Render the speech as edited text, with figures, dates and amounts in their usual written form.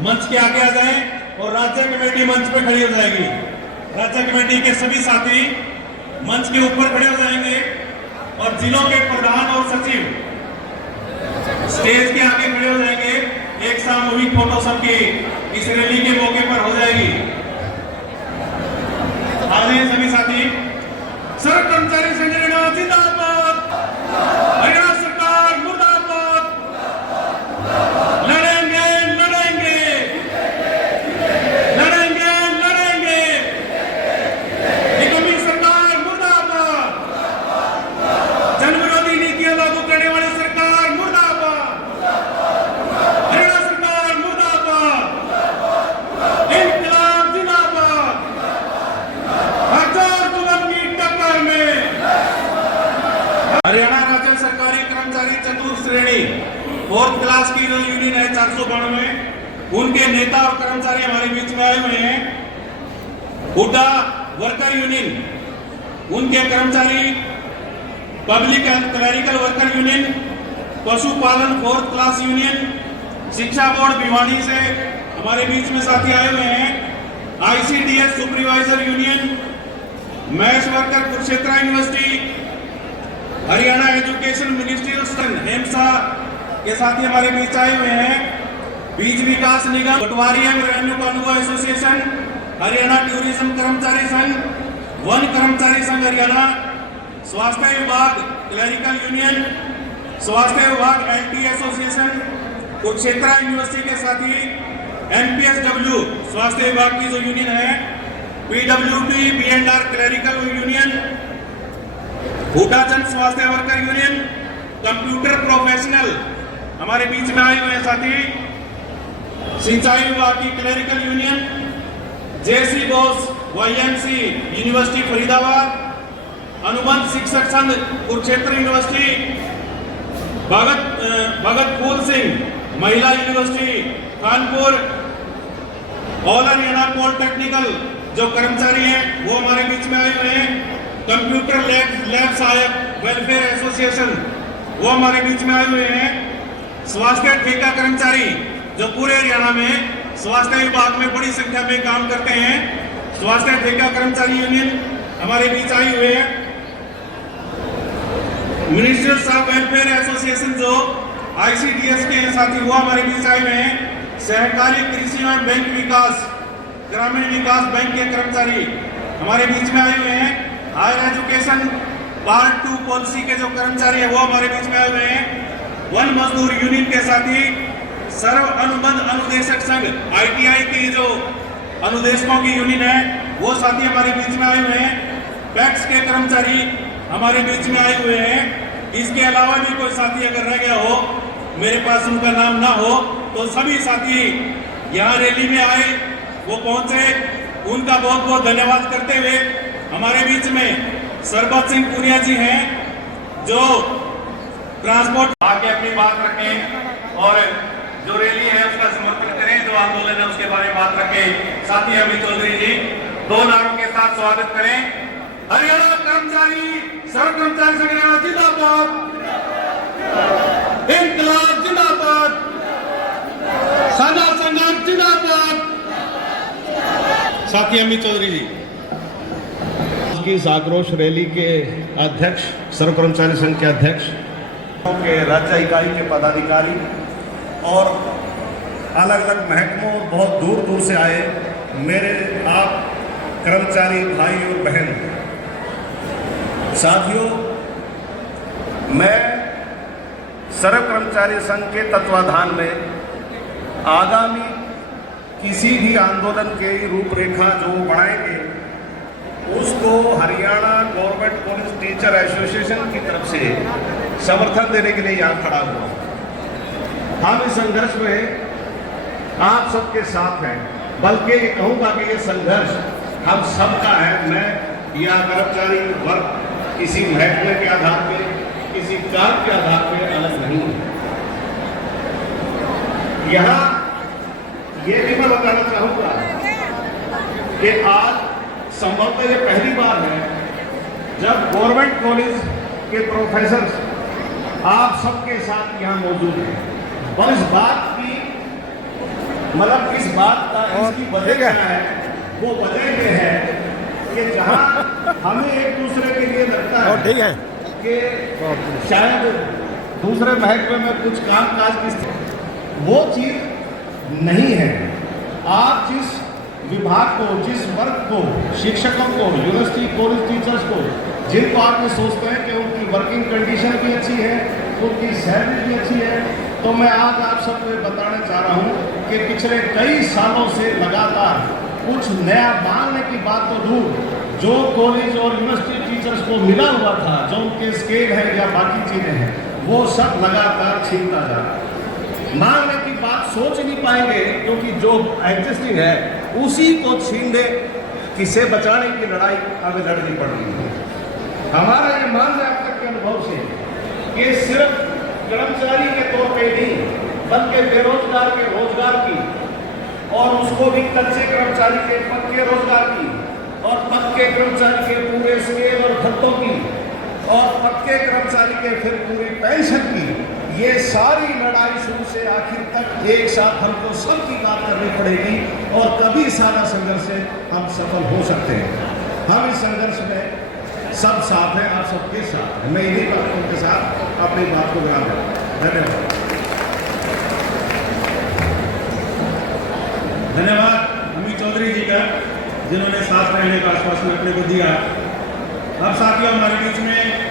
मंच के आगे आ जाएं और राज्य कमेटी मंच पे खड़ी हो जाएगी। राज्य कमेटी के सभी साथी मंच के ऊपर खड़े हो जाएंगे और जिलों के प्रधान और सचिव स्टेज के आगे खड़े हो जाएंगे। एक सामूहिक फोटो सबकी इस रैली के मौके पर हो जाएगी। आ जाइए सभी साथी। सड़क कर्मचारी संगठन जिंदाबाद, हरियाणा सरकार मुर्दाबाद, लड़ेंगे लड़ेंगे लड़ेंगे लड़ेंगे, निकम्मी सरकार मुर्दाबाद, जन विरोधी नीतियां लागू करने वाली सरकार मुर्दाबाद, हरियाणा सरकार मुर्दाबाद, इंकलाब जिंदाबाद, हजार जुल्म की टक्कर में हरियाणा राज्य सरकारी कर्मचारी चतुर्थ श्रेणी 4th क्लास की जो यूनियन है 492, उनके नेता और कर्मचारी हमारे बीच में आए हुए हैं। हुड्डा वर्कर यूनियन, उनके कर्मचारी, public and clerical worker union, पशुपालन 4th क्लास यूनियन, शिक्षा बोर्ड भिवानी से हमारे बीच में साथी आए हुए हैं। ICDS supervisor union, maths worker Kurukshetra university, Haryana education ministerial हेमसा के साथी हमारे बीच आए हुए हैं। बीज विकास निगम, पटवारी एवं रेवेन्यू कानून एसोसिएशन, हरियाणा टूरिज्म कर्मचारी संघ, वन कर्मचारी संघ हरियाणा, स्वास्थ्य विभाग क्लरिकल यूनियन, स्वास्थ्य विभाग एलटी एसोसिएशन, कुरुक्षेत्र यूनिवर्सिटी के साथी एनपीएसडब्ल्यू स्वास्थ्य विभाग की जो यूनियन है, PWD BNR clerical union, Hooda जन स्वास्थ्य वर्कर यूनियन, कंप्यूटर प्रोफेशनल हमारे बीच में आए हुए हैं साथी, सिंचाई विभाग की क्लरिकल यूनियन, जेसी बोस वाईएमसी यूनिवर्सिटी फरीदाबाद, अनुबंध शिक्षक संघ कुरुक्षेत्र यूनिवर्सिटी, भगत फूल सिंह महिला university Kanpur, all Haryana polytechnical जो कर्मचारी हैं वो हमारे बीच में आए हुए हैं। कंप्यूटर लैब सहायक वेलफेयर एसोसिएशन वो हमारे बीच में आए हुए हैं। स्वास्थ्य ठेका कर्मचारी जो पूरे हरियाणा में स्वास्थ्य विभाग में बड़ी संख्या में काम करते हैं, स्वास्थ्य ठेका कर्मचारी यूनियन हमारे बीच आए हुए हैं। मिनिस्टर्स ऑफ वेलफेयर एसोसिएशन जो आईसीडीएस के साथी वो हमारे बीच आए हुए हैं। सहकारी कृषि एवं बैंक विकास ग्रामीण विकास बैंक के कर्मचारी हमारे बीच में आए हुए हैं। हायर एजुकेशन पार्ट 2 पॉलिसी के जो कर्मचारी है वो हमारे बीच में आए हुए हैं। वन मजदूर यूनियन के साथी सर्व अनुबंध अनुदेशक संघ आईटीआई की जो अनुदेशकों की यूनियन है वो साथी हमारे बीच में आए हुए हैं। पैक्स के कर्मचारी हमारे बीच में आए हुए हैं। इसके अलावा भी कोई साथी अगर रह गया हो, मेरे पास उनका नाम ना हो, तो सभी साथी यहाँ रैली में आए, वो पहुंचे, उनका बहुत बहुत धन्यवाद करते हुए हमारे बीच में सरबत सिंह पुनिया जी हैं जो ट्रांसपोर्ट आके अपनी बात रखें और जो रैली है उसका समर्थन करें, जो आंदोलन है उसके बारे में बात रखें। साथी अमित चौधरी जी 2 नारों के साथ स्वागत करें। हरियाणा कर्मचारी सड़क कर्मचारी संगठन जिंदाबाद, इंकलाब जिंदाबाद, साझा संघर्ष जिंदाबाद। साथी अमित चौधरी जी की इस आक्रोश रैली के अध्यक्ष, सर्व कर्मचारी संघ के अध्यक्ष के राज्य इकाई के पदाधिकारी और अलग अलग महकमों बहुत दूर दूर से आए मेरे आप कर्मचारी भाई और बहन साथियों, मैं सर्व कर्मचारी संघ के तत्वाधान में आगामी किसी भी आंदोलन की रूपरेखा जो बनाएंगे उसको Haryana government police teacher association की तरफ से समर्थन देने के लिए यहाँ खड़ा हुआ। हम इस संघर्ष में आप सबके साथ हैं, बल्कि कहूँगा कि ये संघर्ष हम सबका है। मैं या कर्मचारी वर्ग किसी महकमे के आधार पे, किसी काम के आधार पे अलग नहीं है। यहाँ ये भी मैं बताना चाहूँगा कि आज संभवतः ये पहली बार है जब गवर्नमेंट कॉलेज के प्रोफेसर आप सबके साथ यहाँ मौजूद हैं और इस बात की मतलब इस बात का इसकी वजह क्या है? वो वजह ये है कि जहाँ हमें एक दूसरे के लिए लगता है ठीक है कि शायद दूसरे महकमे में कुछ काम काज की स्थिति, वो चीज़ नहीं है। आप जिस विभाग को, जिस वर्ग को, शिक्षकों को, यूनिवर्सिटी कॉलेज टीचर्स को, जिनको आप ये सोचते हैं कि उनकी वर्किंग कंडीशन भी अच्छी है, उनकी सैलरी भी अच्छी है, तो मैं आज आप सबको ये बताना चाह रहा हूँ कि पिछले कई सालों से लगातार कुछ नया मांगने की बात तो दूर, जो कॉलेज और यूनिवर्सिटी टीचर्स को मिला हुआ था, जो उनके स्केल है या बाकी चीज़ें हैं, वो सब लगातार छीनता जा रहा है। मांगने की बात सोच नहीं पाएंगे क्योंकि जो एग्जिस्टिंग है उसी को छीन दे, किसे बचाने की लड़ाई हमें लड़नी पड़ रही है। हमारा ये मानना अब तक के अनुभव से कि सिर्फ कर्मचारी के तौर पे नहीं, बल्कि बेरोजगार के रोजगार की, और उसको भी कच्चे कर्मचारी के पक्के रोजगार की, और पक्के कर्मचारी के पूरे स्केल और भत्तों की, और पक्के कर्मचारी के फिर पूरी पेंशन की, ये सारी लड़ाई शुरू से आखिर तक एक साथ हमको सबकी बात करनी पड़ेगी, और तभी सारा संघर्ष से हम सफल हो सकते हैं। हम इस संघर्ष में सब साथ हैं, आप सबके साथ हैं। मैं इन्हीं बातों के साथ अपनी बात को विराम देता हूं। धन्यवाद। धन्यवाद अमित चौधरी जी का, जिन्होंने साथ रहने का आश्वासन अपने को दिया। अब साथियों, हमारे बीच में